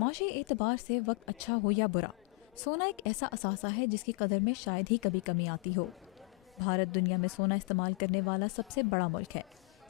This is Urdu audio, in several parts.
معاشی اعتبار سے وقت اچھا ہو یا برا، سونا ایک ایسا اثاثہ ہے جس کی قدر میں شاید ہی کبھی کمی آتی ہو۔ بھارت دنیا میں سونا استعمال کرنے والا سب سے بڑا ملک ہے۔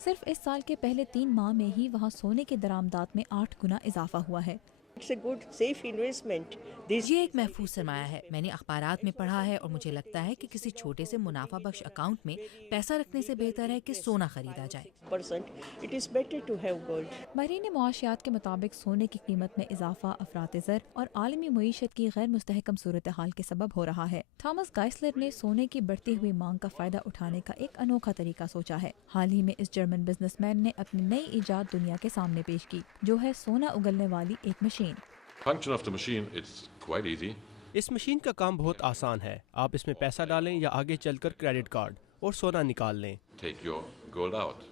صرف اس سال کے پہلے 3 ماہ میں ہی وہاں سونے کے درآمدات میں 8 گنا اضافہ ہوا ہے۔ It's a good, safe investment. This یہ ایک محفوظ سرمایہ ہے۔ میں نے اخبارات میں پڑھا ہے اور مجھے لگتا ہے کہ کسی چھوٹے سے منافع بخش اکاؤنٹ میں پیسہ رکھنے سے بہتر ہے کہ سونا خریدا جائے۔ 6%, it is better to have gold. ماہرین معاشیات کے مطابق سونے کی قیمت میں اضافہ افراط زر اور عالمی معیشت کی غیر مستحکم صورتحال کے سبب ہو رہا ہے۔ تھامس گائسلر نے سونے کی بڑھتی ہوئی مانگ کا فائدہ اٹھانے کا ایک انوکھا طریقہ سوچا ہے۔ حال ہی میں اس جرمن بزنس مین نے اپنی نئی ایجاد دنیا کے سامنے پیش کی، جو ہے سونا اگلنے والی ایک machine. Function of the machine, it's quite easy. اس مشین کا کام بہت آسان ہے۔ آپ اس میں پیسہ ڈالیں یا آگے چل کر کریڈٹ کارڈ اور سونا نکال لیں۔ Take your gold out.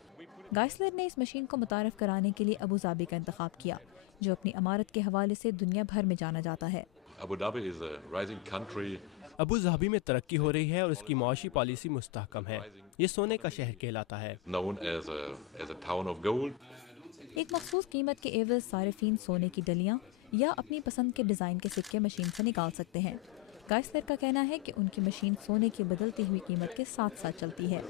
گائسلر نے اس مشین کو متعارف کرانے کے لیے ابو ظبی کا انتخاب کیا، جو اپنی عمارت کے حوالے سے دنیا بھر میں جانا جاتا ہے۔ Abu Dhabi is a rising country. Abu Dhabi میں ترقی ہو رہی ہے اور اس کی معاشی پالیسی مستحکم ہے۔ یہ سونے کا شہر کہلاتا ہے۔ Known as a town of gold. ایک مخصوص قیمت کے عوض صارفین سونے کی ڈلیاں یا اپنی پسند کے ڈیزائن کے سکے مشین سے نکال سکتے ہیں۔ گائسلر کا کہنا ہے کہ ان کی مشین سونے کی بدلتی ہوئی قیمت کے ساتھ ساتھ چلتی ہے۔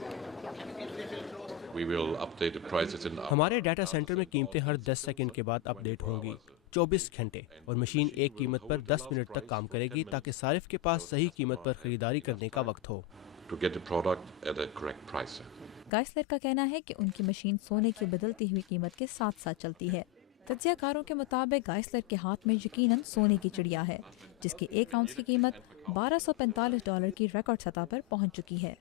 We will update the prices in ہمارے ڈیٹا سینٹر میں قیمتیں ہر 10 سیکنڈ کے بعد اپ ڈیٹ ہوں گی، 24 گھنٹے، اور مشین ایک قیمت پر 10 منٹ تک کام کرے گی تاکہ صارف کے پاس صحیح قیمت پر خریداری کرنے کا وقت ہو۔ to get the product at a correct price. گائسلر کا کہنا ہے کہ ان کی مشین سونے کی بدلتی ہوئی قیمت کے ساتھ ساتھ چلتی ہے۔ تجزیہ کاروں کے مطابق گائسلر کے ہاتھ میں یقیناً سونے کی چڑیا ہے، جس کی 1 اونس کی قیمت $1245 کی ریکارڈ سطح پر پہنچ چکی ہے۔